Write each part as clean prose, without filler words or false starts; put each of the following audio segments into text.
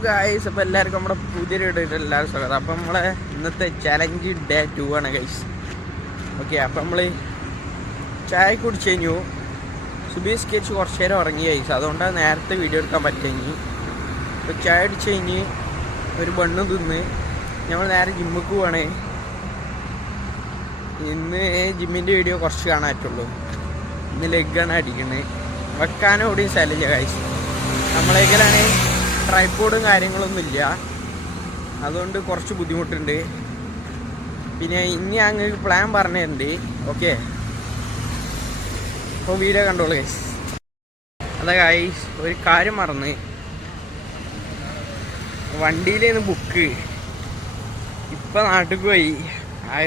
Guys, അപ്പോൾ എല്ലാവർക്കും നമ്മുടെ പുതിയൊരു വീഡിയോയിൽ എല്ലാവരും സ്വാഗതം. അപ്പോൾ നമ്മളെ ഇന്നത്തെ ചലഞ്ച് ഡേ 2 ആണ് ഗൈസ്. ഓക്കെ, അപ്പോൾ നമ്മൾ ചായ കുടിച്ച് കഴിഞ്ഞു. സുബി സ്കെച്ച് കുറച്ച് നേരം ഉറങ്ങി ഗൈസ്, അതുകൊണ്ടാണ് നേരത്തെ വീഡിയോ എടുക്കാൻ പറ്റുമെങ്കിൽ. അപ്പോൾ ചായ അടിച്ച് കഴിഞ്ഞ് ഒരു ബണ്ണ് തിന്ന് നമ്മൾ നേരെ ജിമ്മിക്ക് പോവാണ്. ഇന്ന് ജിമ്മിൻ്റെ വീഡിയോ കുറച്ച് കാണാൻ പറ്റുള്ളൂ. ഇന്ന് ലെഗാണ് അടിക്കുന്നത്. വെക്കാനും ഓടിയും സ്ഥലമില്ല ഗൈസ്. നമ്മളേക്കലാണ് ട്രൈപോഡും കാര്യങ്ങളൊന്നും ഇല്ല, അതുകൊണ്ട് കുറച്ച് ബുദ്ധിമുട്ടുണ്ട്. പിന്നെ ഇനി ഞങ്ങൾക്ക് പ്ലാൻ പറഞ്ഞിട്ടുണ്ട്. ഓക്കെ, അപ്പോൾ വീഡിയോ കണ്ടോളൂ ഗൈസ്. അതാ ഗൈസ്, ഒരു കാര്യം മറന്ന്, വണ്ടിയിലേന്ന് ബുക്ക് ഇപ്പം നാട്ടിൽ പോയി ആയ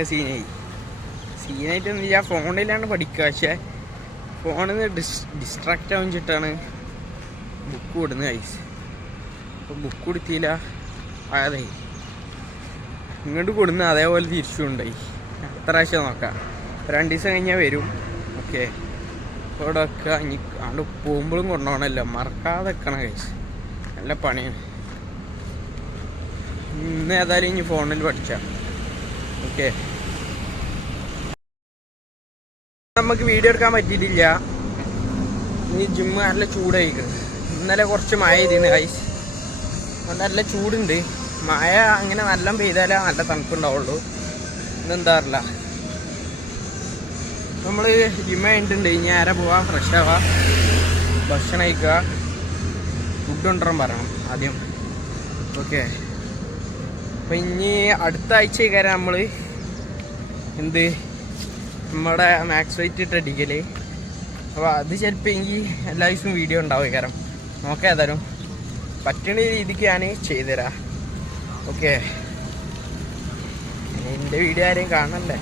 സീനായിട്ടൊന്നുമില്ല. ഫോണിലാണ് പഠിക്കുക, പക്ഷേ ഫോണിൽ നിന്ന് ഡിസ്ട്രാക്റ്റ് ആവാൻ വെച്ചിട്ടാണ് ബുക്ക് കൊടുക്കുന്നത് ഗൈസ്. അപ്പോൾ ബുക്ക് കൊടുത്തില്ല, അതെ ഇങ്ങോട്ട് കൊടുന്ന് അതേപോലെ തിരിച്ചുകൊണ്ടായി. എത്ര പ്രാവശ്യം നോക്കാം, 2 ദിവസം കഴിഞ്ഞാൽ വരും. ഓക്കെ, അപ്പോൾ ഇവിടെ വെക്കുക. ഇനി അവിടെ പോകുമ്പോഴും കൊണ്ടുപോകണമല്ലോ, മറക്കാതെ വെക്കണം ഗൈസ്. നല്ല പണിയാണ്. ഇന്ന് ഏതായാലും ഇനി ഫോണിൽ പഠിച്ചാൽ ഓക്കെ. നമുക്ക് വീഡിയോ എടുക്കാൻ പറ്റിയിട്ടില്ല. ഇനി ജിമ്മ് നല്ല ചൂടായിരിക്കണം. ഇന്നലെ കുറച്ച് മഴ ചെയ്തിരുന്നു ഗൈസ്, നല്ല ചൂടുണ്ട്. മഴ അങ്ങനെ നല്ല പെയ്താലേ നല്ല തണുപ്പുണ്ടാവുള്ളൂ. ഇതെന്താറില്ല. നമ്മൾ ജിമ്മ കഴിഞ്ഞിട്ടുണ്ട്. ഇനി ആരെ പോവാം, ഫ്രഷ് ആവാം, ഭക്ഷണം കഴിക്കുക, ഫുഡ് കൊണ്ടുവരാൻ പറയണം ആദ്യം. ഓക്കെ, അപ്പം ഇനി അടുത്ത ആഴ്ച കയറാൻ നമ്മൾ നമ്മുടെ മാക്സ് വെയിറ്റ് ഇട്ട് അടിക്കൽ. അപ്പോൾ അത് ചിലപ്പോൾ എങ്കിൽ എല്ലാ ദിവസവും വീഡിയോ ഉണ്ടാവും കാരണം. നോക്കാം, ഏതായാലും പറ്റുന്ന രീതിക്ക് ഞാൻ ചെയ്തുതരാം. ഓക്കെ, എൻ്റെ വീഡിയോ ആരെയും കാണണ്ടേ.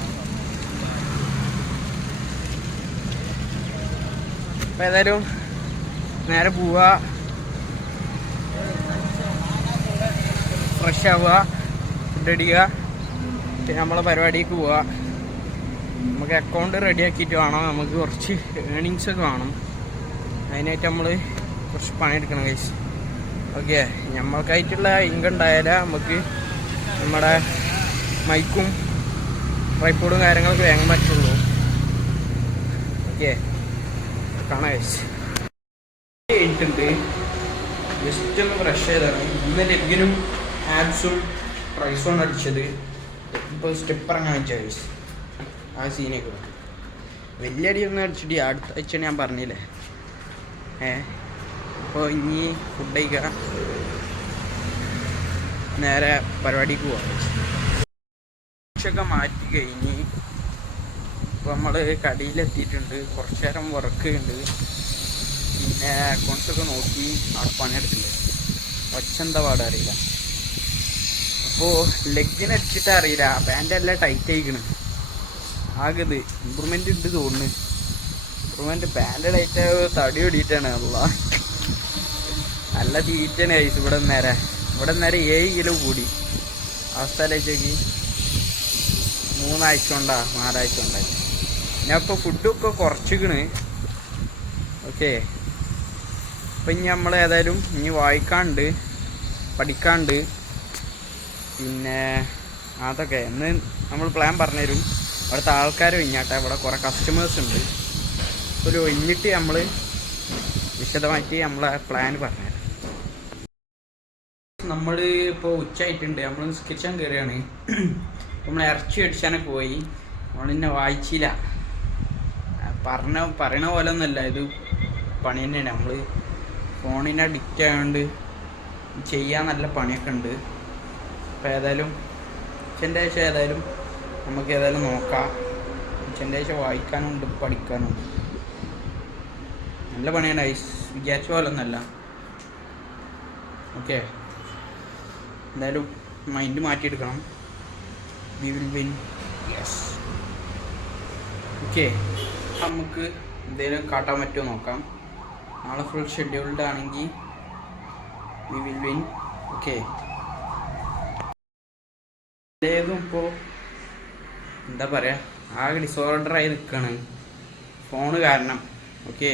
അപ്പം ഏതായാലും നേരെ പോവുക, ഫ്രഷ് ആവുക, ഫുഡ് അടിക്കുക, പിന്നെ നമ്മളെ പരിപാടിക്ക് പോവുക. നമുക്ക് അക്കൗണ്ട് റെഡിയാക്കിയിട്ട് വേണം, നമുക്ക് കുറച്ച് ഏണിങ്സൊക്കെ വേണം. അതിനായിട്ട് നമ്മൾ കുറച്ച് പണിയെടുക്കണം ഗൈസ്. ഓക്കെ, നമ്മൾക്കായിട്ടുള്ള ഇൻകം ഉണ്ടായാലേ നമുക്ക് നമ്മുടെ മൈക്കും ട്രൈപോഡും കാര്യങ്ങളൊക്കെ വാങ്ങാൻ പറ്റുള്ളൂ. ഓക്കെ, കാണാം ഗൈസ്. കഴിഞ്ഞിട്ടുണ്ട്, ജസ്റ്റ് ഒന്ന് ഫ്രഷ് ചെയ്താണ്. ഇന്ന് ലെഗിനും ആബ്സും ട്രൈസും അടിച്ചത്. ഇപ്പോൾ സ്റ്റെപ്പ് ഇറങ്ങാൻ വെച്ചാൽ ഗൈസ്, ആ സീനൊക്കെ വലിയ അടിയൊന്നും അടിച്ചിട്ട് അടുത്ത ആഴ്ച ഞാൻ പറഞ്ഞില്ലേ. അപ്പോൾ ഇനി ഫുഡ് കഴിക്കുക, നേരെ പരിപാടിക്ക് പോവാം. കുറച്ചൊക്കെ മാറ്റി കഴിഞ്ഞ് ഇപ്പോൾ നമ്മൾ കടയിലെത്തിയിട്ടുണ്ട്. കുറച്ച് നേരം വർക്ക് ഉണ്ട്, പിന്നെ അക്കൗണ്ട്സൊക്കെ നോക്കി അവിടെ പണിയെടുക്കുന്നുണ്ട്. ഒച്ചെന്താ പാടും അറിയില്ല. അപ്പോൾ ലെഗിനടിച്ചിട്ട് അറിയില്ല, പാൻ്റ് എല്ലാം ടൈറ്റ് ആയിക്കണ്. ആകെ ഇത് ഇമ്പ്രൂവ്മെൻ്റ് ഉണ്ട് തോന്നുന്നു. ഇമ്പ്രൂവ്മെൻറ്റ് പാൻ്റ് ടൈറ്റ് തടി ഓടിയിട്ടാണ്. നല്ല തീറ്റാണ് കഴിച്ചു. ഇവിടെ നേരെ 7 കിലോ കൂടി. അവസ്ഥ ആലോചിച്ചേക്ക്, 3 ആഴ്ച കൊണ്ടാ 4 ആഴ്ച കൊണ്ടായി. ഞാൻ ഇപ്പോൾ ഫുഡൊക്കെ കുറച്ചിക്കണ്. ഓക്കെ, അപ്പം ഇനി നമ്മൾ ഏതായാലും ഇനി വായിക്കാണ്ട് പഠിക്കാണ്ട് പിന്നെ അതൊക്കെ എന്ന് നമ്മൾ പ്ലാൻ പറഞ്ഞുതരും. അവിടുത്തെ ആൾക്കാർ ഒഴിഞ്ഞാട്ടെ, ഇവിടെ കുറേ കസ്റ്റമേഴ്സ് ഉണ്ട്. ഒരു ഒഴിഞ്ഞിട്ട് നമ്മൾ വിശദമായിട്ട് നമ്മളെ പ്ലാൻ പറഞ്ഞുതരാം. നമ്മൾ ഇപ്പോൾ ഉച്ചയായിട്ടുണ്ട്, നമ്മൾ നിസ്കരിച്ചാൻ കയറിയാണ്. നമ്മൾ ഇറച്ചി അടിച്ചാനൊക്കെ പോയി. നമ്മളിന്നെ വായിച്ചില്ല, പറയണ പോലെ ഒന്നുമല്ല, ഇത് പണി തന്നെയാണ്. നമ്മൾ ഫോണിന് അഡിക്റ്റ് ആയതുകൊണ്ട് ചെയ്യാൻ നല്ല പണിയൊക്കെ ഉണ്ട്. അപ്പോൾ ഏതായാലും ഉച്ചൻ്റെ ശേഷം ഏതായാലും നമുക്ക് ഏതായാലും നോക്കാം. ഉച്ചൻ്റെ ശേഷം വായിക്കാനുണ്ട്, പഠിക്കാനുണ്ട്. നല്ല പണിയാണ് ഐസ്, വിചാരിച്ച പോലെ ഒന്നല്ല. ഓക്കെ, എന്തായാലും മൈൻഡ് മാറ്റിയെടുക്കണം. We will win, yes. Okay, നമുക്ക് എന്തെങ്കിലും കാട്ടാൻ പറ്റുമോ നോക്കാം. നാളെ ഫുൾ ഷെഡ്യൂൾഡ് ആണെങ്കിൽ വി വിൽ വിൻ. ഓക്കെ, ഏതും ഇപ്പോൾ എന്താ പറയുക, ആകെ ഡിസോർഡറായി നിൽക്കുകയാണ് ഫോണ് കാരണം. ഓക്കെ,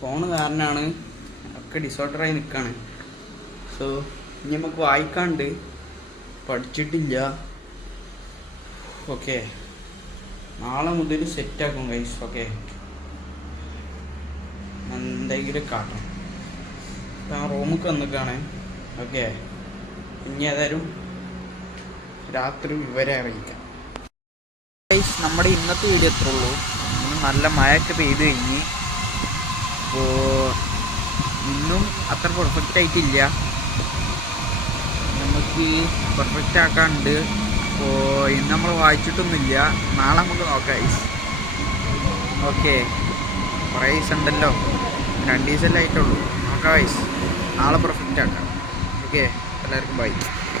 ഫോണ് കാരണമാണ് ഒക്കെ ഡിസോർഡറായി നിൽക്കുകയാണ്. സോ ഇനി നമുക്ക് വായിക്കാണ്ട്, പഠിച്ചിട്ടില്ല. ഓക്കെ, നാളെ മുതൽ സെറ്റാക്കും ഗൈസ്. ഓക്കെ, എന്തെങ്കിലും കാട്ടണം. ഇപ്പം റൂമിൽ വന്നിക്കാണ്. ഓക്കെ, ഇനി ഏതായാലും രാത്രി വിവരം അറിയിക്കാം ഗൈസ്. നമ്മുടെ ഇന്നത്തെ വീഡിയോ എത്ര ഉള്ളൂ. ഇന്ന് നല്ല മഴയൊക്കെ പെയ്ത് കഴിഞ്ഞ്. അപ്പോൾ ഇന്നും അത്ര പെർഫെക്റ്റ് ആയിട്ടില്ല, നമുക്ക് പെർഫെക്റ്റ് ആക്കാനുണ്ട്. അപ്പോൾ ഇന്ന് നമ്മൾ വായിച്ചിട്ടൊന്നുമില്ല, നാളെ നമുക്ക് നോക്കാം ഗൈസ്. ഓക്കെ, കുറേ ദിവസം ഉണ്ടല്ലോ, 2 ദിവസമല്ലേ ആയിട്ടുള്ളൂ. നോക്കാം ഗൈസ്, നാളെ പെർഫെക്റ്റ് ആക്കാം. ഓക്കെ, എല്ലാവർക്കും ബൈ.